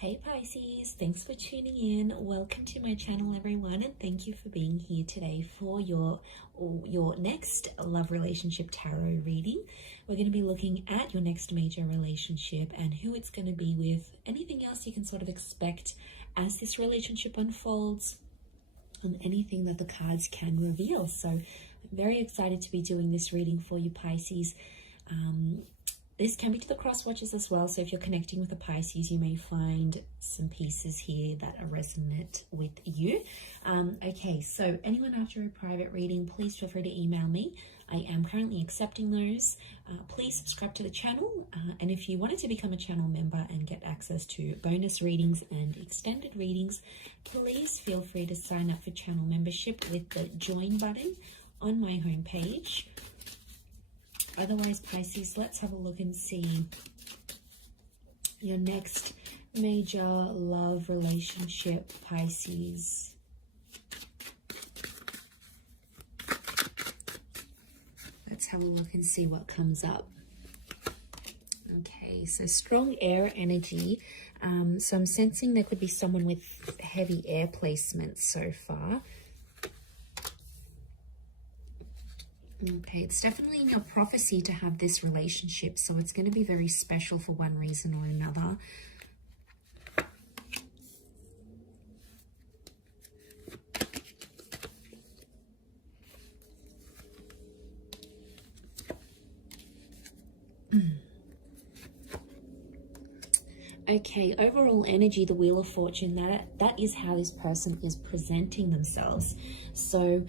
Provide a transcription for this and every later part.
Hey Pisces, thanks for tuning in. Welcome to my channel everyone, and thank you for being here today for your next love relationship tarot reading. We're going to be looking at your next major relationship and who it's going to be with, anything else you can sort of expect as this relationship unfolds, and anything that the cards can reveal. So I'm very excited to be doing this reading for you Pisces. This can be to the cross watchers as well, so if you're connecting with a Pisces, you may find some pieces here that are resonant with you. Okay, so anyone after a private reading, please feel free to email me. I am currently accepting those. Please subscribe to the channel, and if you wanted to become a channel member and get access to bonus readings and extended readings, please feel free to sign up for channel membership with the join button on my homepage. Otherwise, Pisces, let's have a look and see your next major love relationship, Pisces. Let's have a look and see what comes up. Okay, so strong air energy. So I'm sensing there could be someone with heavy air placements so far. Okay, it's definitely in your prophecy to have this relationship, so it's going to be very special for one reason or another. Okay, overall energy, the Wheel of Fortune, that is how this person is presenting themselves. So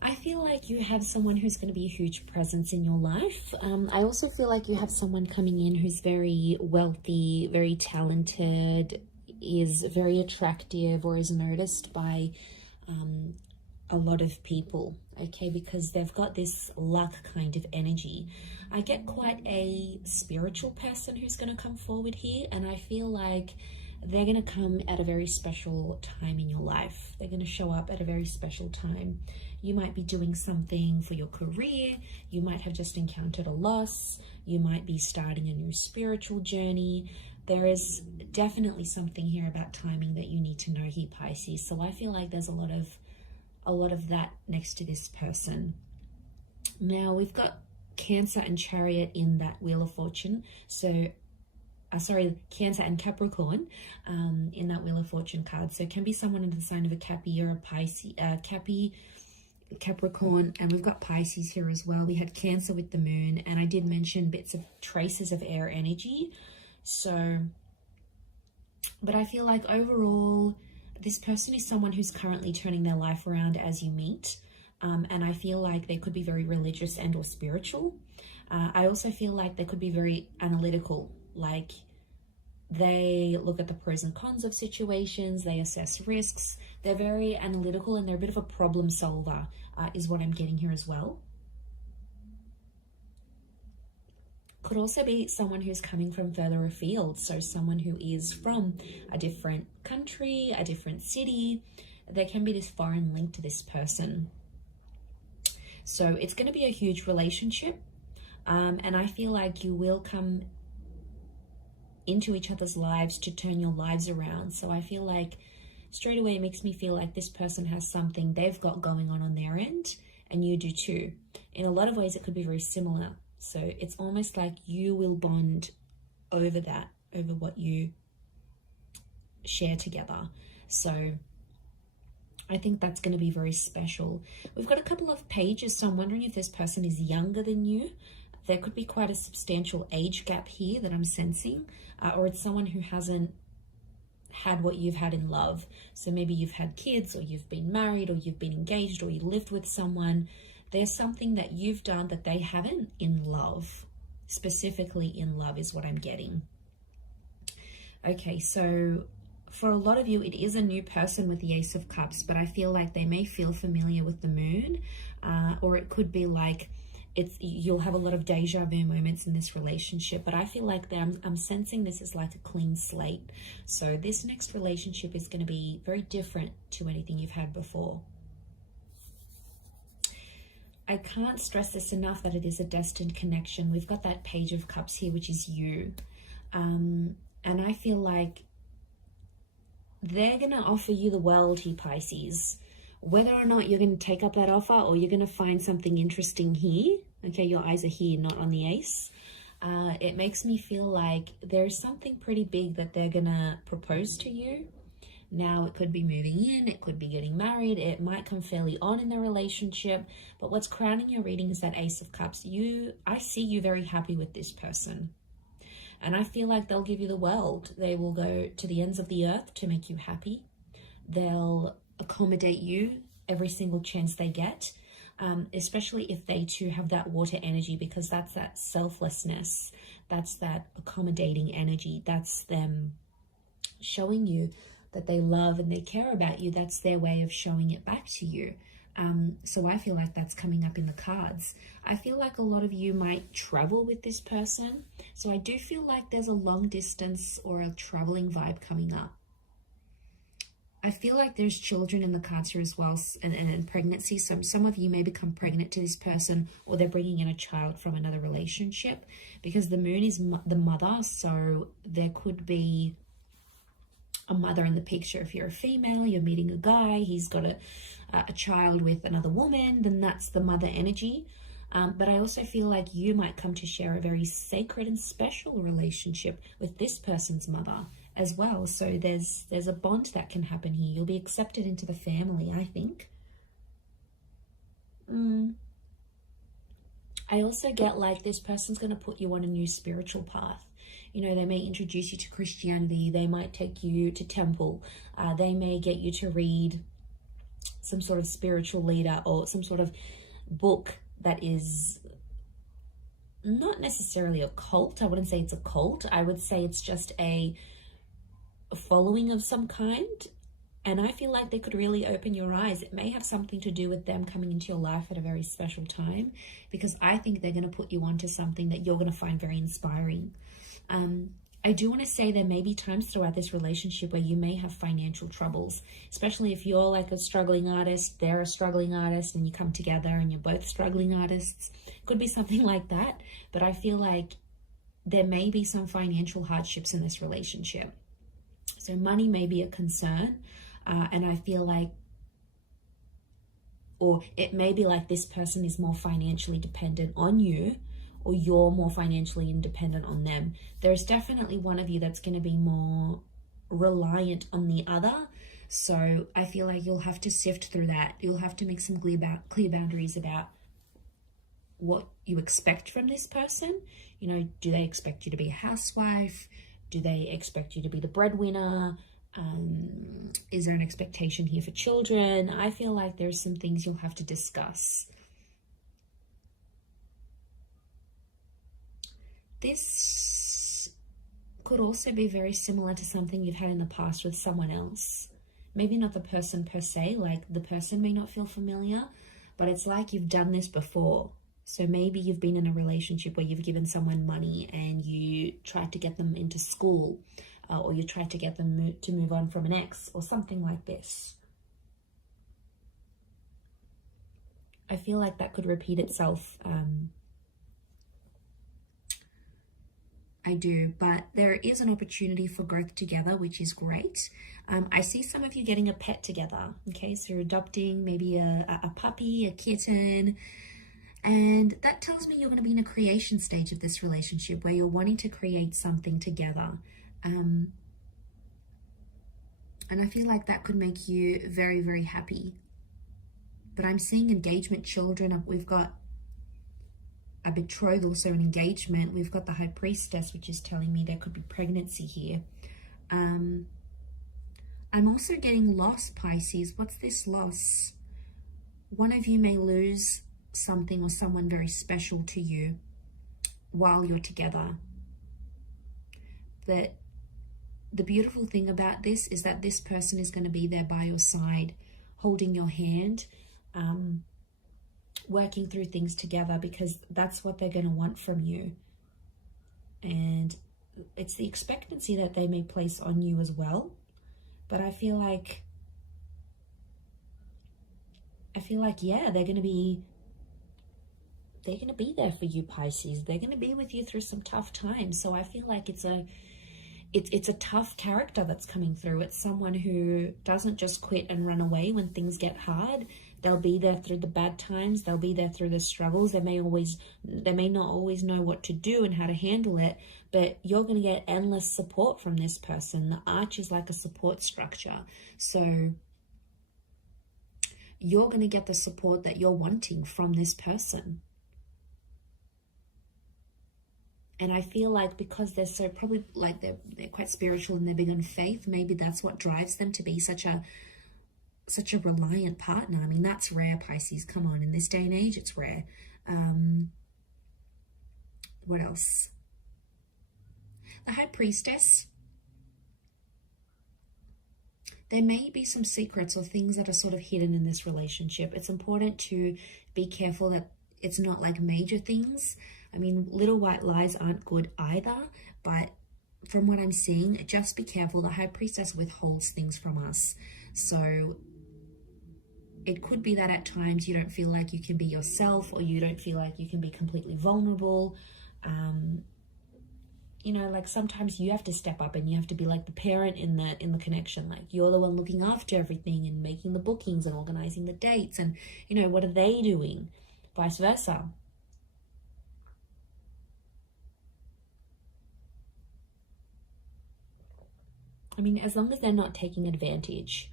I feel like you have someone who's going to be a huge presence in your life. I also feel like you have someone coming in who's very wealthy, very talented, is very attractive, or is noticed by a lot of people, okay, because they've got this luck kind of energy. I get quite a spiritual person who's going to come forward here, and I feel like they're going to come at a very special time in your life. They're going to show up at a very special time. You might be doing something for your career. You might have just encountered a loss. You might be starting a new spiritual journey. There is definitely something here about timing that you need to know here, Pisces. So I feel like there's a lot of that next to this person. Now we've got Cancer and Chariot in that Wheel of Fortune. So Cancer and Capricorn in that Wheel of Fortune card. So it can be someone in the sign of a Cappy or a Pisces, Capricorn, and we've got Pisces here as well. We had Cancer with the moon, and I did mention bits of traces of air energy. So, but I feel like overall, this person is someone who's currently turning their life around as you meet. And I feel like they could be very religious and or spiritual. I also feel like they could be very analytical. Like they look at the pros and cons of situations, they assess risks, they're very analytical, and they're a bit of a problem solver, is what I'm getting here as well. Could also be someone who's coming from further afield, so someone who is from a different country, a different city. There can be this foreign link to this person. So it's going to be a huge relationship, and I feel like you will come into each other's lives to turn your lives around. So I feel like straight away it makes me feel like this person has something they've got going on their end, and you do too. In a lot of ways it could be very similar. So it's almost like you will bond over that, over what you share together. So I think that's going to be very special. We've got a couple of pages, so I'm wondering if this person is younger than you. There could be quite a substantial age gap here that I'm sensing, or it's someone who hasn't had what you've had in love. So maybe you've had kids, or you've been married, or you've been engaged, or you lived with someone. There's something that you've done that they haven't in love. Specifically in love is what I'm getting. Okay, so for a lot of you, it is a new person with the Ace of Cups, but I feel like they may feel familiar with the moon, or it could be like you'll have a lot of deja vu moments in this relationship, but I feel like I'm sensing this is like a clean slate. So this next relationship is going to be very different to anything you've had before. I can't stress this enough that it is a destined connection. We've got that Page of Cups here, which is you. And I feel like they're going to offer you the world here, Pisces. Whether or not you're going to take up that offer or you're going to find something interesting here, okay, your eyes are here, not on the ace. It makes me feel like there's something pretty big that they're going to propose to you. Now, it could be moving in, it could be getting married, it might come fairly on in the relationship, but what's crowning your reading is that Ace of Cups. I see you very happy with this person. And I feel like they'll give you the world. They will go to the ends of the earth to make you happy. They'll accommodate you every single chance they get, especially if they too have that water energy, because that's that selflessness. That's that accommodating energy. That's them showing you that they love and they care about you. That's their way of showing it back to you. So I feel like that's coming up in the cards. I feel like a lot of you might travel with this person. So I do feel like there's a long distance or a traveling vibe coming up. I feel like there's children in the cards here as well, and pregnancy. So some of you may become pregnant to this person, or they're bringing in a child from another relationship, because the moon is the mother. So there could be a mother in the picture. If you're a female, you're meeting a guy, he's got a child with another woman, then that's the mother energy. But I also feel like you might come to share a very sacred and special relationship with this person's mother as well. So there's a bond that can happen here. You'll be accepted into the family, I think. I also get like this person's going to put you on a new spiritual path. You know, they may introduce you to Christianity. They might take you to temple. They may get you to read some sort of spiritual leader or some sort of book that is not necessarily a cult. I wouldn't say it's a cult. I would say it's just a following of some kind. And I feel like they could really open your eyes. It may have something to do with them coming into your life at a very special time, because I think they're going to put you onto something that you're going to find very inspiring. I do want to say there may be times throughout this relationship where you may have financial troubles, especially if you're like a struggling artist, they're a struggling artist, and you come together and you're both struggling artists. Could be something like that. But I feel like there may be some financial hardships in this relationship. So money may be a concern. And I feel like, or it may be like this person is more financially dependent on you, or you're more financially independent on them. There's definitely one of you that's going to be more reliant on the other. So I feel like you'll have to sift through that. You'll have to make some clear boundaries about what you expect from this person. You know, do they expect you to be a housewife? Do they expect you to be the breadwinner? Is there an expectation here for children? I feel like there's some things you'll have to discuss. This could also be very similar to something you've had in the past with someone else. Maybe not the person per se, like the person may not feel familiar, but it's like you've done this before. So maybe you've been in a relationship where you've given someone money and you tried to get them into school, or you tried to get them to move on from an ex, or something like this. I feel like that could repeat itself. I do, but there is an opportunity for growth together, which is great. I see some of you getting a pet together. Okay, so you're adopting maybe a puppy, a kitten, and that tells me you're going to be in a creation stage of this relationship where you're wanting to create something together. And I feel like that could make you very, very happy. But I'm seeing engagement, children. We've got a betrothal, so an engagement. We've got the High Priestess, which is telling me there could be pregnancy here. I'm also getting loss, Pisces. What's this loss? One of you may lose something or someone very special to you while you're together. But the beautiful thing about this is that this person is going to be there by your side, holding your hand, working through things together, because that's what they're going to want from you. And it's the expectancy that they may place on you as well. But I feel like, yeah, they're going to be there for you, Pisces. They're going to be with you through some tough times. So I feel like it's it's a tough character that's coming through. It's someone who doesn't just quit and run away when things get hard. They'll be there through the bad times. They'll be there through the struggles. They may not always know what to do and how to handle it, but you're going to get endless support from this person. The arch is like a support structure. So you're going to get the support that you're wanting from this person. And I feel like because they're so probably like they're quite spiritual and they're big on faith, maybe that's what drives them to be such a reliant partner. I mean, that's rare, Pisces. Come on, in this day and age, it's rare. What else? The High Priestess. There may be some secrets or things that are sort of hidden in this relationship. It's important to be careful that it's not like major things. I mean, little white lies aren't good either, but from what I'm seeing, just be careful. The High Priestess withholds things from us. So it could be that at times you don't feel like you can be yourself, or you don't feel like you can be completely vulnerable. You know, like sometimes you have to step up and you have to be like the parent in the connection. Like you're the one looking after everything and making the bookings and organizing the dates. And, you know, what are they doing? Vice versa. I mean, as long as they're not taking advantage.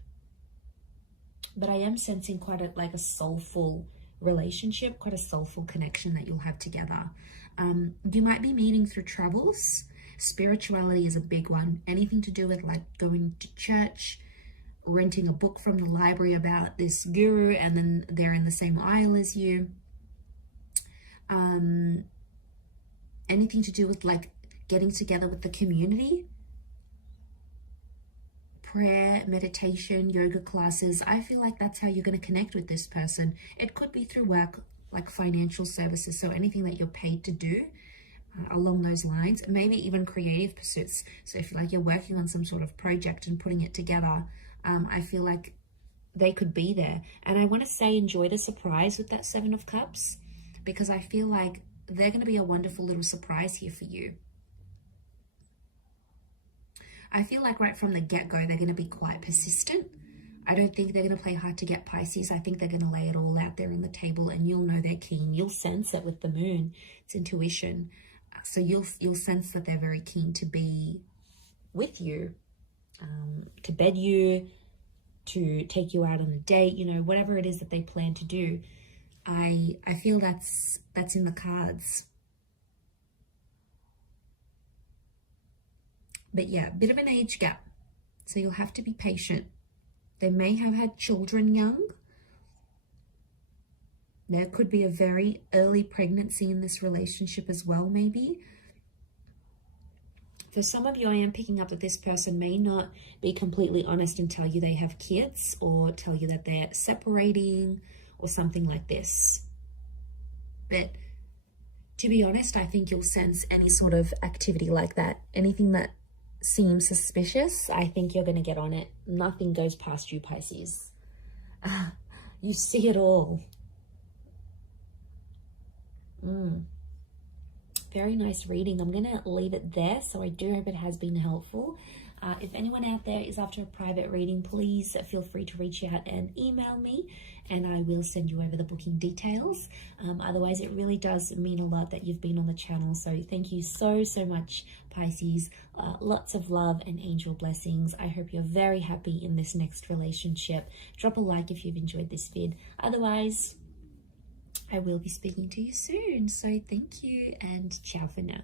But I am sensing quite a soulful relationship, quite a soulful connection that you'll have together. You might be meeting through travels. Spirituality is a big one. Anything to do with like going to church, renting a book from the library about this guru, and then they're in the same aisle as you. Anything to do with like getting together with the community. Prayer, meditation, yoga classes. I feel like that's how you're going to connect with this person. It could be through work, like financial services. So anything that you're paid to do along those lines, maybe even creative pursuits. So if like you're working on some sort of project and putting it together, I feel like they could be there. And I want to say enjoy the surprise with that Seven of Cups, because I feel like they're going to be a wonderful little surprise here for you. I feel like right from the get-go, they're going to be quite persistent. I don't think they're going to play hard to get, Pisces. I think they're going to lay it all out there on the table, and you'll know they're keen. You'll sense it with the moon. It's intuition. So you'll sense that they're very keen to be with you, to bed you, to take you out on a date, you know, whatever it is that they plan to do. I feel that's in the cards. But yeah, a bit of an age gap. So you'll have to be patient. They may have had children young. There could be a very early pregnancy in this relationship as well, maybe. For some of you, I am picking up that this person may not be completely honest and tell you they have kids, or tell you that they're separating or something like this. But to be honest, I think you'll sense any sort of activity like that. Anything that seems suspicious, I think you're going to get on it. Nothing goes past you, Pisces. You see it all. Very nice reading. I'm going to leave it there. So I do hope it has been helpful. If anyone out there is after a private reading, please feel free to reach out and email me, and I will send you over the booking details. Otherwise, it really does mean a lot that you've been on the channel. So thank you so much, Pisces. Lots of love and angel blessings. I hope you're very happy in this next relationship. Drop a like if you've enjoyed this vid. Otherwise, I will be speaking to you soon. So thank you, and ciao for now.